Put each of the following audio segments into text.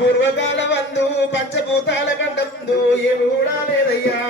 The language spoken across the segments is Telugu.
పూర్వకాల వందు పంచభూతాల కంట ముందు ఏమి కూడా లేదయ్యా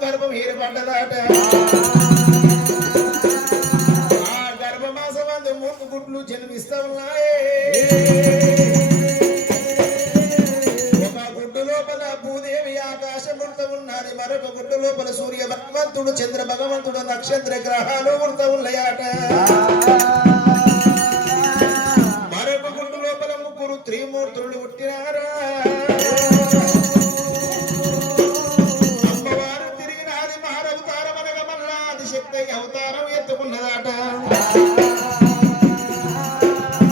గర్భం ఏర్పడ్డదాట ఆ గర్భమాసం అందు 3 గుడ్లు జన్మిస్తా ఉన్నాయి ఒక గుడ్డు లోపల భూదేవి ఆకాశం వృత ఉన్నది మరొక గుడ్డు లోపల సూర్య భగవంతుడు చంద్ర భగవంతుడు నక్షత్ర గ్రహాలు వృత ఉన్నాయట మరొక గుడ్డు లోపల 3 త్రిమూర్తులు పుట్టినారా అవతారం ఎత్తుకున్నదాట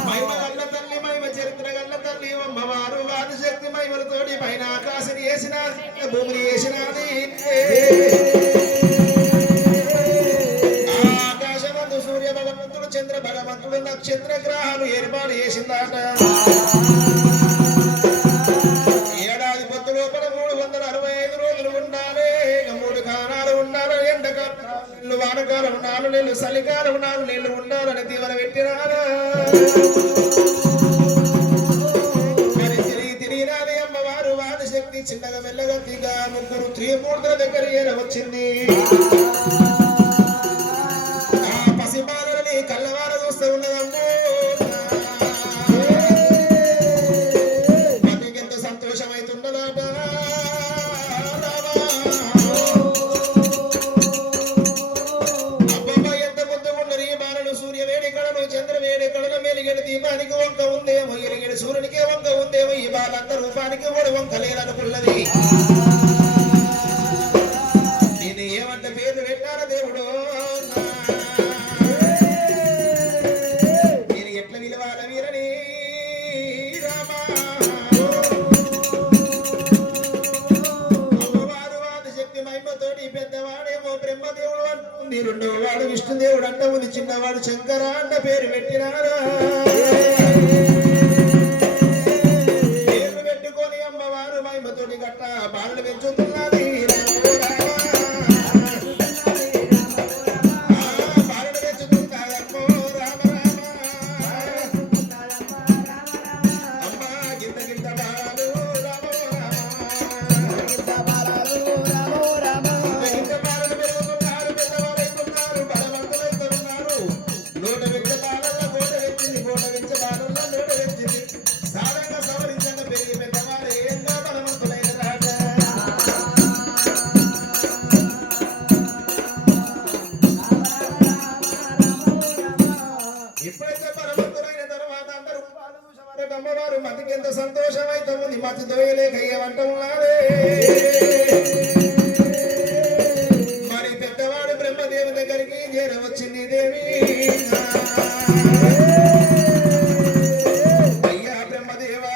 మహిమ గల్ల తల్లి మహిమ చరిత్ర గల్ల తల్లి అమ్మవారు ఆదిశక్తి మహిమలతోటి పైన ఆకాశం వేసిన భూమిని వేసినది ఆకాశమందు సూర్య భగవంతుడు చంద్ర భగవంతుడు నక్షత్ర గ్రహాలు ఏర్పాటు చేసిందాట ఏడాది పొద్దు లోపల 365 రోజులు ఉండాలి 3 కాలాలు ఉండాలి ఎండకాలం వానకాలం 4 నెలలు చలికాలం 4 నెలలు ఉండాలని తీవ్ర పెట్టినారా మరి తిరిగినాది అమ్మవారు వాదిశక్తి చిన్నగా మెల్లగా దిగ 3 త్రిమూర్తుల దగ్గర వచ్చింది ఆ పసిబాలని కళ్ళవార చూస్తూ ఉన్నదమ్మో మనకెంత సంతోషమైతున్నదాట దీపానికి వంక ఉందేమో ఎరిగిన సూర్యునికి వంక ఉందేమో ఈ బాలంత రూపానికి కూడా వంక లేదనుకున్నది నేను ఏమంట పేర్లు పెట్టారా దేవుడు నేను ఎట్లా విలువాల వీరని అమ్మవారు ఆదిశక్తి మహిమతోటి పెద్దవాడేమో బ్రహ్మదేవుడు అంటుంది 2వ వాడు విష్ణుదేవుడు అంట ఉంది చిన్నవాడు శంకర అంట పేరు పెట్టినారా పేరు పెట్టుకొని అమ్మవారు మహిమతోటి గట్ట బాలను పెంచుతున్నది బాలను పెంచుతున్నారమ్మో రామ రామ అమ్మ గింత గింత బాలు రామ రామ గింత బాలను పెరుగుతున్నారు పెద్దవాళ్ళైతున్నారు బలవంతులైతున్నారు నోట వెచ్చ బాలల్లో కోట వెచ్చింది కోట వెచ్చ బాలల్లో నోట వెచ్చింది సారంగా సవరించంగా పెరిగి పెద్దవాళ్ళు ఏందో బలవంతులైన రాట ఎప్పుడైతే బలవంతులైన తర్వాత అందరూ పాలు చూసేవారు అమ్మవారు మతికి ఎంత సంతోషం అయితే ఉంది మతి దోయలేక ఏమంట ఉన్నారే మరి పెద్దవాడు బ్రహ్మదేవి దగ్గరికి చేరవచ్చింది దేవి అయ్యా బ్రహ్మదేవా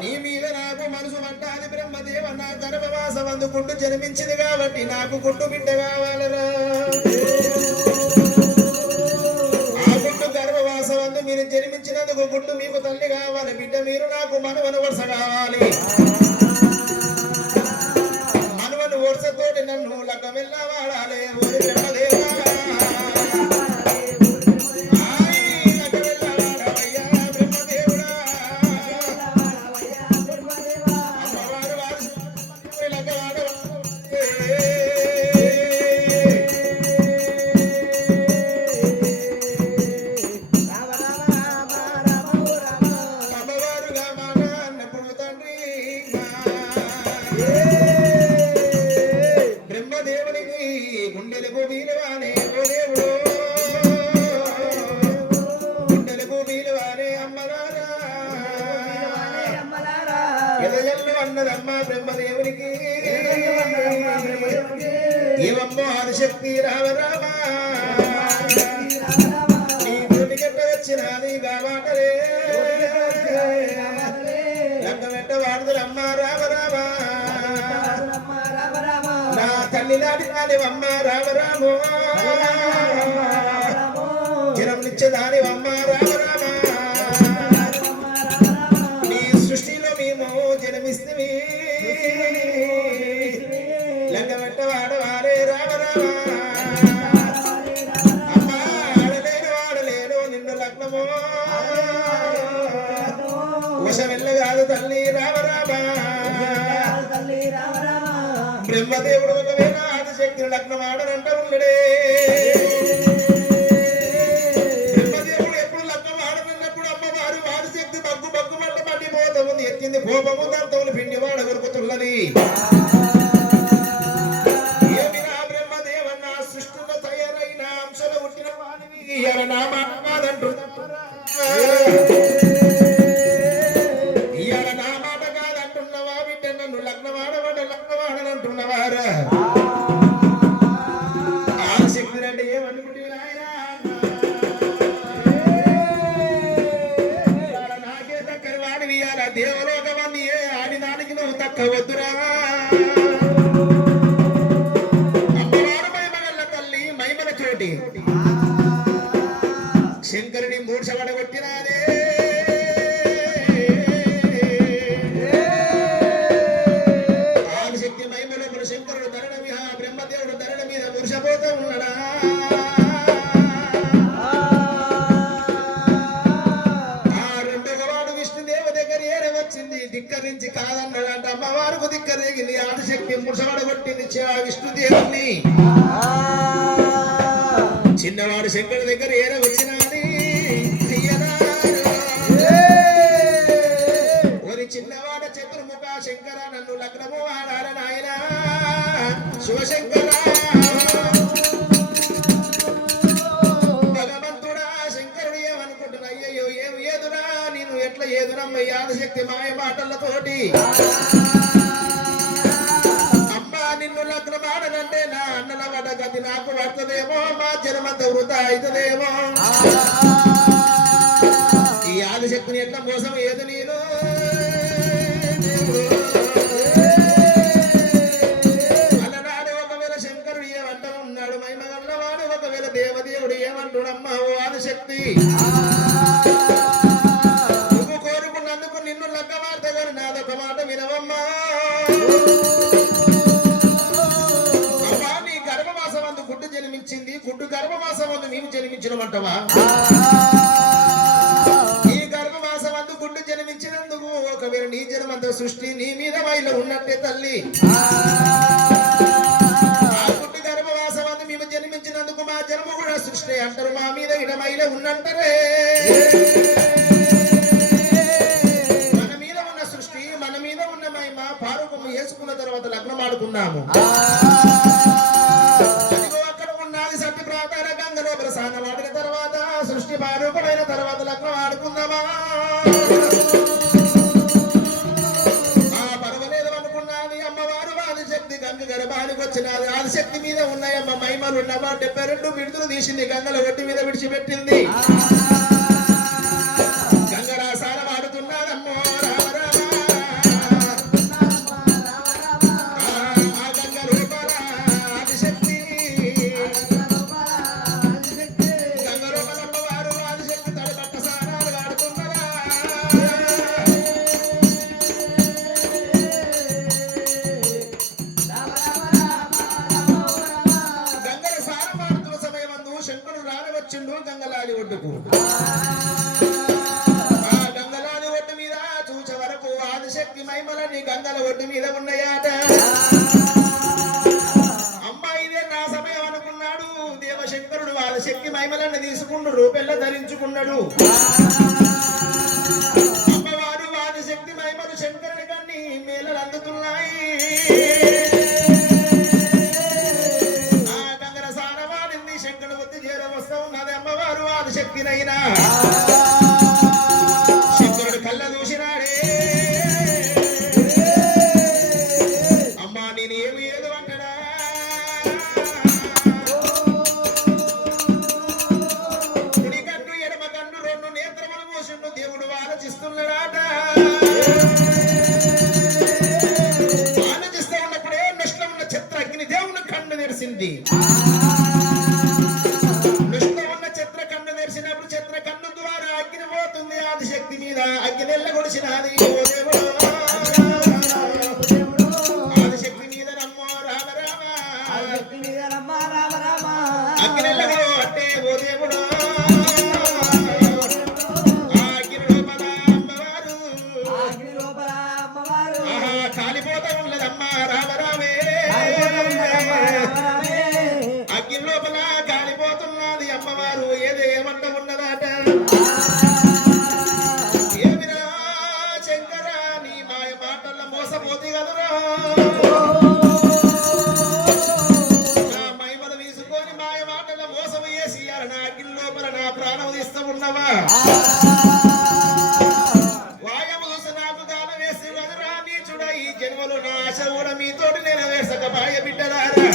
నీ మీద నాకు మనసు పడ్డాది బ్రహ్మదేవ నా గర్భవాసం అందుకుంటూ జన్మించింది కాబట్టి నాకు గుడ్డు బిడ్డ కావాలరా ఆ గుడ్డు గర్భవాసం అందు మీరు జన్మించినందుకు గుడ్డు మీకు తల్లి కావాలి బిడ్డ మీరు నాకు మనవను వరుస కావాలి మనవను వరుసతోటి నన్ను లగ్గమెల్లా వాడాలి ఓరి బ్రహ్మదేవా అమ్మవారుగా మాట అన్నప్పుడు తండ్రి ఎదజల్లు అన్నదమ్మ బ్రహ్మదేవునికి ఏమమ్మో ఆదిశక్తి రామ రామ నీ గుడికెట్ట వచ్చినది గామాటలే లంక వెంట వాడుదలమ్మ రామ రామ నా తల్లి నాటి నానివమ్మ రామ రామో చిరం నిచ్చదానివమ్మ రామ రామ నీ సృష్టిలో మేము జన్మిస్తే లంక వెంట వాడవాలే రామ రామ అమ్మ ఆడలేను నిన్ను లగ్నమో వశమెల్ల కాదు తల్లి రామ రామ బ్రహ్మదేవుడు ఒకవేళ ఆదిశక్తిని లగ్నం ఆడనంట ఉన్నడే బ్రహ్మదేవుడు ఎప్పుడు లగ్నం ఆడనన్నప్పుడు అమ్మవారు ఆదిశక్తి బగ్గు బగ్గు మంట పట్టిపోతా ఉంది ఎత్తింది కోపము దాంతో పిండి వాడ కొరుకుతున్నది ఏమిరా బ్రహ్మదేవన్న సృష్టిలో తయారైన అంశలు పుట్టిన వాడివి నామాదంటున్నారా ఆశక్తి అంటే ఏమనుకుంటే నాకే దక్కని వాడివి దేవలోకమని ఏ ఆడిదానికి నువ్వు దక్కవద్దురా అమ్మవారు మహిమగల్ల తల్లి మహిమల చోటి శంకరుని మూర్ఛపడగొట్టినాదే శంకరుడు ధరణ బ్రహ్మదేవుడు ధరణ మీద పురుషపోతూ ఉన్నాడా ఆ రెండవ వాడు విష్ణుదేవ దగ్గర ఏడ వచ్చింది ధిక్కరించి కాదన్నాడంట అమ్మవారికి ధిక్కరేగింది ఆదిశక్తి పురుషపడగొట్టింది విష్ణుదేవుని చిన్నవాడు శంకరుడి దగ్గర ఏడ వచ్చినది ఒరి చిన్నవాడ చతుర్ముఖ శంకర నన్ను లగ్నము ఆడాల నాయన శివశంకర భగవంతుడా శంకరుడు ఏమనుకుంటున్నా అయ్యయ్యో ఏదురా నేను ఎట్లా ఏదురమ్మ ఆదిశక్తి మాయ మాటలతోటి అమ్మా నిన్ను లగ్నం ఆడనంటే నా అన్నల పడ్డ గది నాకు పడుతుందేమో మా జన్మంత వృధా అవుతుందేమో ఈ ఆదిశక్తిని ఎట్లా మోసం ఏది నేను అలనాడు ఒకవేళ శంకరుడు ఏమంట ఉన్నాడు మహిమగల్లవాడు ఒకవేళ దేవదేవుడు ఏమంటుడమ్మా ఓ ఆదిశక్తి నువ్వు కోరుకున్నందుకు నిన్ను లగ్గమార్తగారు నాదొక మాట వినవమ్మా అమ్మా నీ గర్భమాసం అందు గుడ్డు జన్మించింది గుడ్డు గర్భమాసం అందు నీవు జన్మించినమంటవా గుడ్డు జన్మించినందుకు ఒకవేళ నీ జన్మంత సృష్టి నీ మీద మైలో ఉన్నట్టే తల్లి ఆ గుడ్డు గర్భవాసం అందు మేము జన్మించినందుకు మా జన్మ కూడా సృష్టి అంటారు మా మీద ఇడమైలో ఉన్నంటారే మన మీద ఉన్న సృష్టి మన మీద ఉన్న మహిమ పారుకము వేసుకున్న తర్వాత లగ్నం ఆడుకున్నాము అదిగో అక్కడ ఉన్నది సత్య ప్రాతాల గంగలో ప్రసాదం ఆడిన తర్వాత సృష్టి పారూపమైన తర్వాత లగ్నం ఆడుకుందామా గర్భానికి వచ్చినది ఆదిశక్తి మీద ఉన్నాయమ్మ మహిమలు ఉన్నవా 72 విడుదలు తీసింది గంగల ఒట్టి మీద విడిచిపెట్టింది గంగరా సారం ఆడుతున్నారమ్మో రామ రామ ఆ గంగ రూపాల ఆదిశక్తి గంగ రూపాలమ్మవారు ఆదిశక్తి తడబట్ట సారాలు ఆడుతున్నారా గంగలాని ఒడ్డుకు ఆ గంగలాని ఒడ్డు మీద చూచే వరకు ఆదిశక్తి మహిమలన్నీ గంగల ఒడ్డు మీద ఉన్నాయాట అమ్మాయిదే నా సమయం అనుకున్నాడు దేవశంకరుడు ఆదిశక్తి మహిమలన్నీ తీసుకుంటూ రూపెల్ల ధరించుకున్నాడు అమ్మవారు ఆదిశక్తి మహిమలు శంకరుని కన్నీ మేళలు అందుతున్నాయి శక్తినైనా శంకరుడు కళ్ళ దూసినాడే లోపల కాలిపోతున్నది అమ్మవారు ఏదేమంట ఉన్నదాట ఏమిరా శంకర నీ మాయ మాటల మోసపోతే కదరా నా మైమలు తీసుకొని మాయ మాటల మోసం వేసి నా అగ్ని లోపల నా ప్రాణం తీస్తూ ఉన్నవా వాయము చూసి నాకు దానం వేసి కదరా నీచుడ ఈ జన్మలో నా ఆశ కూడా మీతోటి నెరవేర్చక బాయ బిడ్డలారా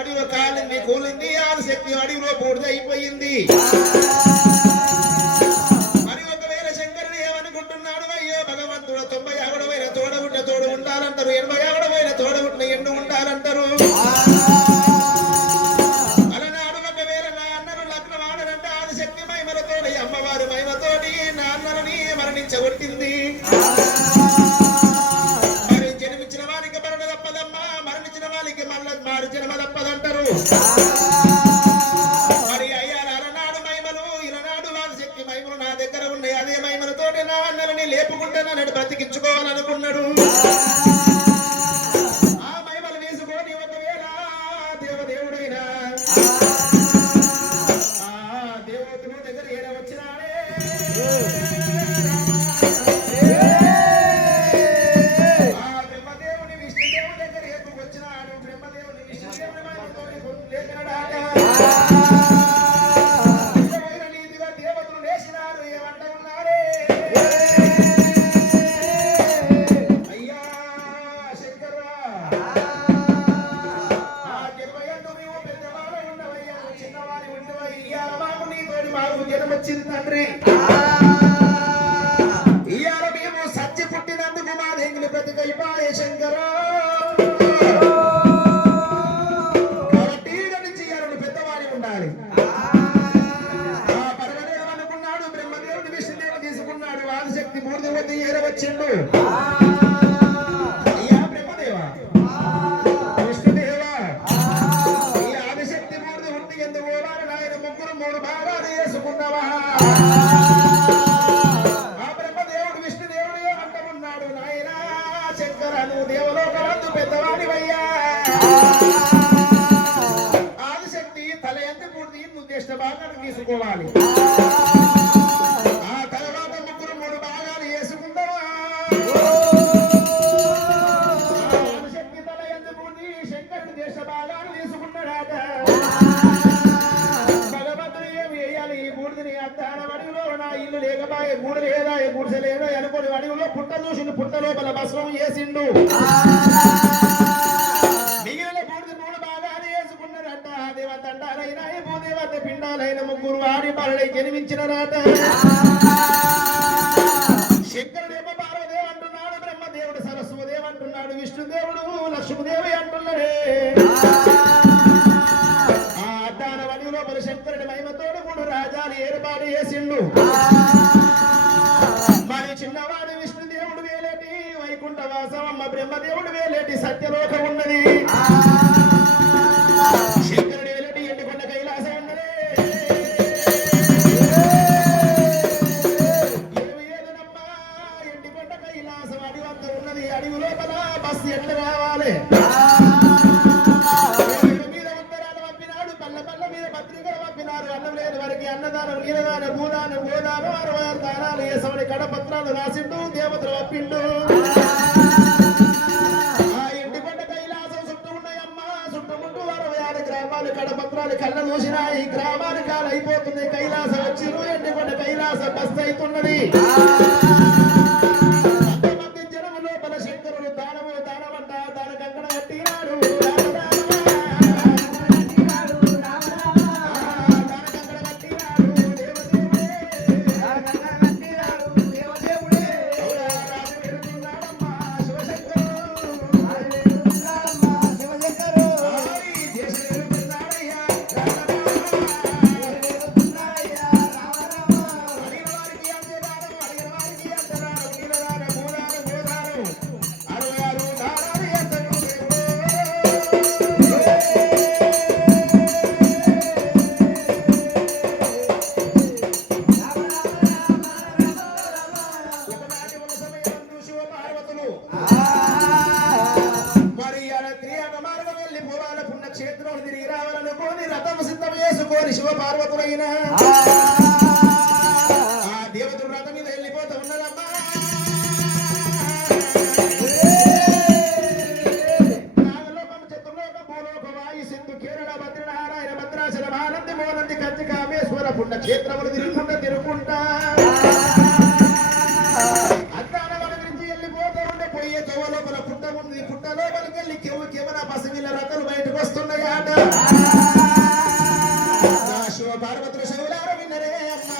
అడిలో కాలింది కూలింది ఆదిశక్తి అడిలో పూర్తయిపోయింది మరి ఒకవేళ శంకరుడు ఏమనుకుంటున్నాడు అయ్యో భగవంతుడు 96 తోడబుట్ట తోడు ఉండాలంటారు 86 తోడబుట్టిన ఎండు ఉండాలంటారు అలనాడు ఒకవేళ నా అన్నను లగ్నం ఆడనంటే ఆదిశక్తి మహిమలతోటి అమ్మవారు మహిమతోటి నా అన్నని మరణించగొట్టింది మరి అయ్యారు అలనాడు మహిమలు ఇలనాడు శక్తి మహిమలు నా దగ్గర ఉన్నాయి అదే మహిమలతోటి నా అన్నలని లేపుకుంటే నన్ను బ్రతికించుకోవాలనుకున్నాడు ఆ మహిమలు వేసుకొని ఒకవేళ దేవదేవుడైనా ఆ దేవతను దగ్గర ఏడ వచ్చినాడే తండ్రి ఇయాల మేము సత్య పుట్టినందుకు మా దెంగులు బ్రతికైపాయే శంకర కాబట్టి నుంచి ఇయాలను పెద్దవాడి ఉండాలి పరమదేవనుకున్నాడు బ్రహ్మదేవుడు విష్ణుదేవుడు తీసుకున్నాడు ఆదిశక్తి మూర్తి ఏరవచ్చిండు అయ్యా బ్రహ్మదేవ విష్ణుదేవ ఈ ఆదిశక్తి మూర్తి ఉండి ఎందుకు పోవాలి నాయన ముగ్గురు 3 భాగాలు చేసుకున్నావా ఆ బ్రహ్మదేవుడు విష్ణుదేవుడు ఏమంటున్నాడు నాయన శంకర నువ్వు దేవలోకమందు పెద్దవాడివయ్యా ఆదిశక్తి తల ఎంత పూర్తి నిర్దిష్ట భాగాన్ని తీసుకోవాలి ఆ తర్వాత ముగ్గురు 3 భాగాలు వేసుకుంటావా ఆదిశక్తి తల ఎంత పూర్తి శంకరుడు దేశ భాగాలు తీసుకున్నాడట ఇల్లు లేకపాయే గూడు లేదా గుడిసె లేదా అనుకోని అడవిలో పుట్ట చూసిండు పుట్ట లోపల భస్మం చేసిండు మిగిలిన పూర్తి 3 భాగాలు వేసుకున్నారట దేవతండాలైన భూదేవత పిండాలైన ముగ్గురు ఆడి బాలై జన్మించినారట శంకరుడేమో పార్వదేవి అంటున్నాడు బ్రహ్మదేవుడు సరస్వదేవి అంటున్నాడు విష్ణుదేవుడు లక్ష్మీదేవి అంటున్నాడే ఆ అడ్డాన వడి లోపల శంకరుడి మహిమతోడు 3 రాజాలు ఏర్పాటు చేసిండు మరి చిన్నవాడు విష్ణుదేవుడు వేలేటి వైకుంఠ వాసవమ్మ బ్రహ్మదేవుడు వేలేటి సత్యలోకం ఉన్నది శంకరుడు వేలేటి ఎండికొండ కైలాసం ఉన్నది ఏదనమ్మా ఎండికొండ కైలాసం అడవి అంతా ఉన్నది అడవి లోపల బస్సు ఎట్లా రావాలి అన్నం లేని వారికి అన్నదానం నీలదాన భూదానం గోదానం 66 దానాలు వేసమని కడపత్రాలు రాసిండు దేవతలు అప్పిండు ఆ ఎండికొండ కైలాసం చుట్టూ ఉన్నాయమ్మా చుట్టుముట్టు 66 గ్రామాలు కడపత్రాలు కళ్ళ దూసిన ఈ గ్రామాలు కాలు అయిపోతుంది కైలాసం వచ్చిరు ఎండికొండ కైలాసం బస్సు అవుతున్నది అంతమంది జనము లోపల శంకరుడు దానమంట దాన కంకణ కట్టినాడు లోపల ఆ దేవతల రథ మీద వెళ్ళిపోతా ఉన్నదమ్మా. నాగలోకం చతుర్లోకం భూలోకం వాయు సింధు కేరళ భద్రనారాయణ భద్రాచల ఆనంది మోనంది కంచి కామేశ్వర పుణ్య క్షేత్రములు తిరుగుకుంటా అద్దాల గురించి వెళ్ళిపోతా ఉండే పోయే తోవ లోపల పుట్ట ఉంది. పుట్ట లోపలికి వెళ్ళి కెవన పసిగిల్ల రథలు బయటకు వస్తున్నాయాట. శివ పార్వతుల శివులార విన్నరే అమ్మా.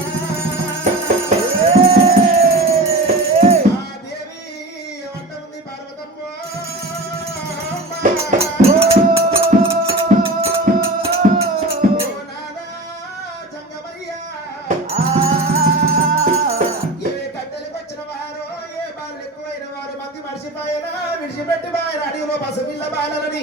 ఆ దేవి వంట ఉంది పార్వతమ్మ. విడిచిపెట్టి బాయన అడిగిలో పసపిల్ల బాలని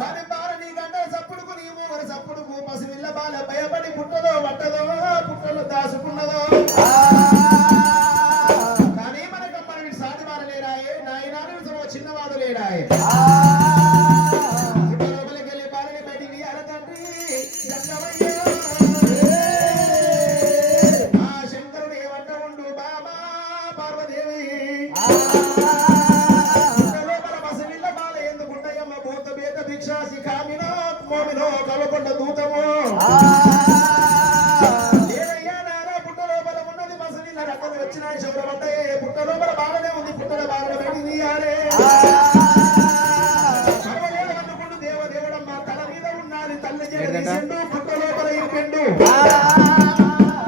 మరి బాల నీ గంట సప్పుడుకు నీ మూగల సప్పుడుకు పసిపిల్ల బాల భయపడి పుట్టదో పట్టదో పుట్టలో దాసుకున్నదో. కానీ మనకమ్మ వీడు సాటి మారలేడాయే నాయన చిన్నవాడు లేడాయే. లోపలికి వెళ్ళి బాలని బయటికి అల తండ్రి ఆ శంకరుడు ఏమంట ఉండు బాబా పార్వదేవి భిక్షాసి కామినో మోమినో కలకొండ దూతము ఏదయ్యా నారా పుట్ట లోపల ఉన్నది మసలిన రకలు వచ్చినాయి శౌరమంటే పుట్ట లోపల బాగానే ఉంది. పుట్టల బాగా బయటికి తీయాలి. అనుకుంటూ దేవదేవుడమ్మ తల మీద ఉన్నది తల్లి చేసిండు పుట్ట లోపల ఇరుకెండు.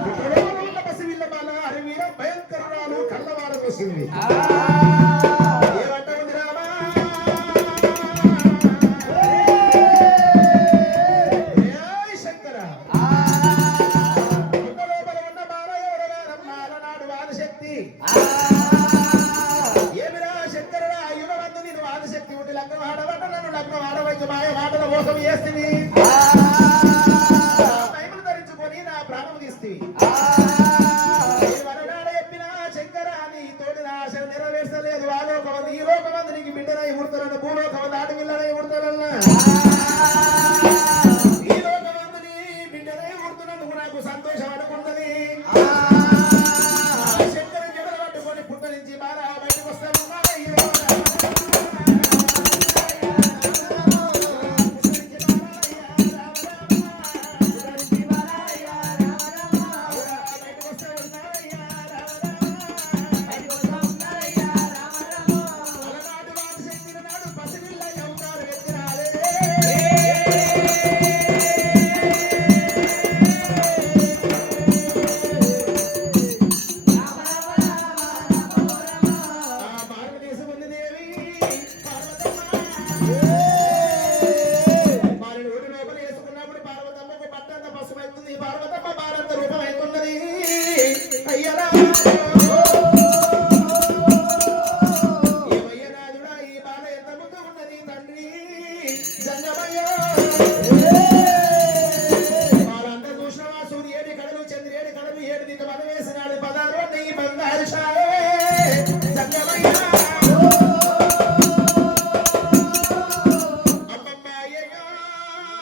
పుట్ట లోపల ఉన్న పసివిల్ల బాల అరివీర భయంకరురాలు కళ్ళవార వస్తుంది. ఏమిరా శంకరుడా యుగవంతు నేను వాదశక్తి ఉండి లగ్నం ఆడబట్ట నన్ను లగ్నం ఆడవైపు మాయ మాటల మోసం చేస్తుంది. మహిమలు ధరించుకొని నా ప్రాణం తీస్తుంది. వరనాడ చెప్పిన శంకర నీ తోటి నా ఆశ నెరవేర్చలేదు. ఆ లోకమంది ఈ లోకమంది నీకు బిడ్డనై ఉడతారన్న భూలోకమంది ఆటపిల్లనై ఉడతారన్నా ఈ లోకమంది నీ బిడ్డనై ఉడుతున్నందుకు నాకు సంతోషం అనుకున్నది. నుంచి బాగా బయటకు వస్తాను. పార్వతమ్మ భారత రూపం అవుతున్నది. అయ్యరా ఏమయ్యనాదుడా ఈ బాల ఎంత ముందు ఉన్నది తండ్రి జంగమయ్య. వాళ్ళంతా చూసినవా సూర్యుడి కడలు చంద్రుడి కడలు 7 దిక్కు మనం వేసినాడు 16 ఈ బంగారు షాయే జంగమయ్య. అమ్మమ్మ అయ్యయ్యో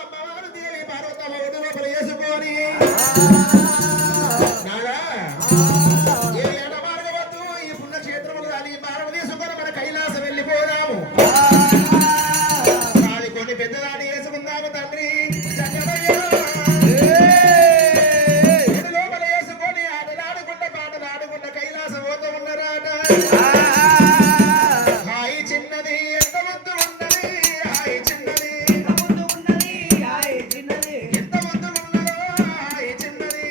అమ్మవారు దేవి పార్వతమ్మ ఒడి లోపల వేసుకొని ఈ పుణ్యక్షేత్రములు కానీ భారత తీసుకొని మన కైలాసం వెళ్ళిపోదాము. అది కొన్ని పెద్దదాన్ని వేసుకుందాము తండ్రి లోపల వేసుకొని ఆటలాడుకుంటా పాటలాడుకుంటా కైలాసం పోతూ ఉన్నారాట. హాయి చిన్నది ఎంత ముద్దు ఉన్నది హాయి చిన్నది ఎంత ముద్దు ఉన్నదో హాయి చిన్నది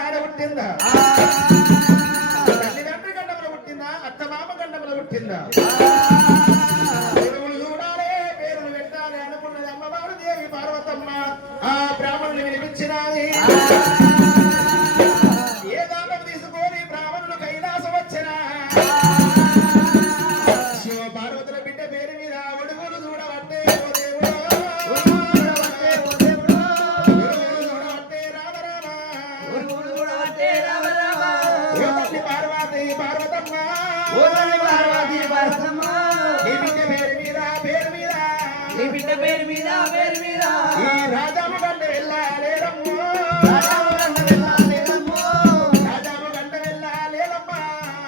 కాడ పుట్టిందా తల్లిదండ్రి గండముల పుట్టిందా అత్తమామ గండముల పుట్టిందా దేవుడు చూడాలి పేరును పెట్టాలి అనుకున్నది అమ్మవారు దేవి పార్వతమ్మ ఆ బ్రాహ్మణుని వినిపించినది ఏ దానం తీసుకొని బ్రాహ్మణులు కైలాసం వచ్చినా శివ పార్వతుల బిడ్డ పేరు మీద ఒడుగులు చూడబట్టే ఓ దేవుడు పార్వతమ్మ నీ బిడ్డ పేరు మీద ఈ రాజాము గంట వెళ్ళాలేరమ్మో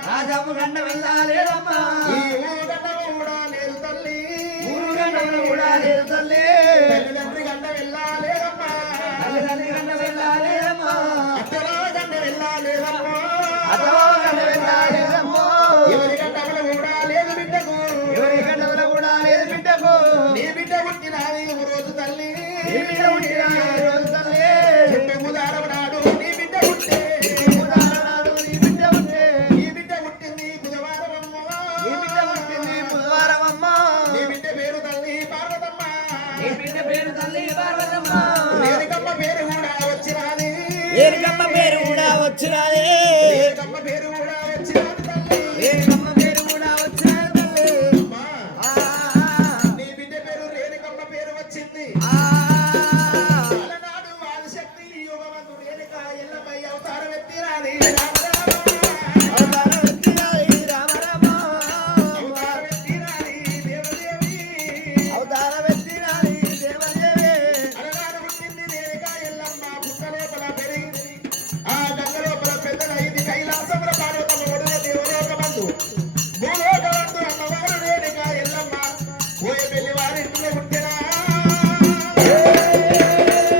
రాజాము గంట వెళ్ళాలేరమ్మా ఈ ఊరు గంటము కూడా లేదు తల్లి తల్లిదండ్రి గంట వెళ్ళాలేరమ్మా అత్తలా గంట వెళ్ళాలేరమ్మో ఎవరి గంటములు కూడా లేదు బిడ్డకు నీ బిడ్డ పుట్టినది ఒక రోజు తల్లి చెట్టుకు దారవనాడు నీ బిడ్డ పుట్టే నీ బిడ్డ పుట్టింది బుధవారమమ్మో నీ బిడ్డ పేరు తల్లి పార్వతమ్మ రేణుకమ్మ పేరు కూడా వచ్చినది ఏరికమ్మ పేరు కూడా వచ్చినాదే రేణుకమ్మ పేరు కూడా వచ్చినది తల్లి ఏరికమ్మ పేరు కూడా వచ్చినాది తల్లి అమ్మా, నీ బిడ్డ పేరు రేణుకమ్మ పేరు వచ్చింది అలనాడు ఆదిశక్తి యుగవంతుడు రేణుక ఎల్లమై అవతారం ఎత్తిరాని